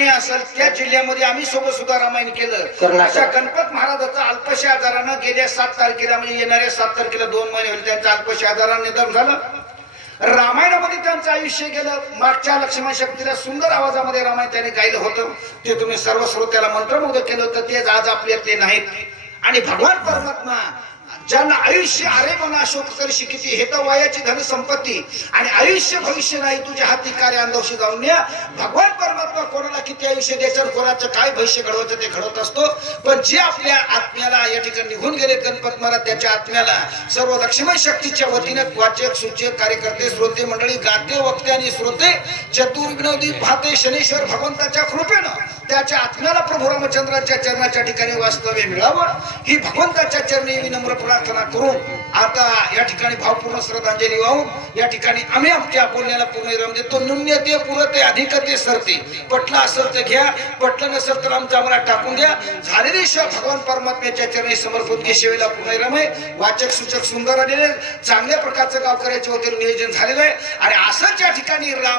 ठिकाणी असेल त्या जिल्ह्यामध्ये आम्ही सोबत सुद्धा रामायण केलं. अशा गणपत महाराजाचा अल्पशा आजारानं गेल्या 7 तारखेला म्हणजे येणाऱ्या 7 तारखेला 2 महिने होईल त्यांचं अल्पशा आजारानं निधन झालं. रामायणामध्ये त्यांचं आयुष्य गेलं. मागच्या लक्ष्मण शक्तीला सुंदर आवाजामध्ये रामायण त्याने गायलं होतं. ते तुम्ही सर्व श्रोत्याला मंत्रमुग्ध केलं होतं. तेच आज आपल्यातले नाहीत. आणि भगवान परमात्मा ज्यांना आयुष्य अरे मना शोक करशी किती हे तर वयाची धन संपत्ती आणि आयुष्य भविष्य नाही तुझ्या हाती कार्य अंधवशी जाऊन न्या. भगवान परमात्मा कोणाला किती आयुष्य द्यायचं कोणाचं काय भविष्य घडवायचं ते घडवत असतो. पण जे आपल्या आत्म्याला या ठिकाणी निघून गेले गणपत महाराज त्याच्या आत्म्याला सर्व लक्ष्मण शक्तीच्या वतीने वाचक सूचक कार्यकर्ते श्रोते मंडळी गाते वक्ते आणि श्रोते चतुर्विनोदी भाते शनेश्वर भगवंताच्या कृपेनं त्याच्या आत्म्याला प्रभू रामचंद्राच्या चरणाच्या ठिकाणी वास्तव्य मिळावं ही भगवंताच्या चरणी विनम्र प्रार्थना करून आता या ठिकाणी भावपूर्ण श्रद्धांजली वाहून या ठिकाणी आम्ही आमच्या बोलण्याला पूर्णविराम देतो. न्यून्यते पुरते अधिकते सरते. पटलं असेल तर घ्या, पटलं नसेल तर आमचा आम्हाला टाकून द्या. झालेली सेवा भगवान परमात्म्याच्या चरणी समर्पित की सेवेला पूर्णविराम आहे. वाचक सूचक सुंदर आलेले चांगल्या प्रकारचं गावकऱ्याच्या वतीने नियोजन झालेलं आहे आणि असंच या ठिकाणी राम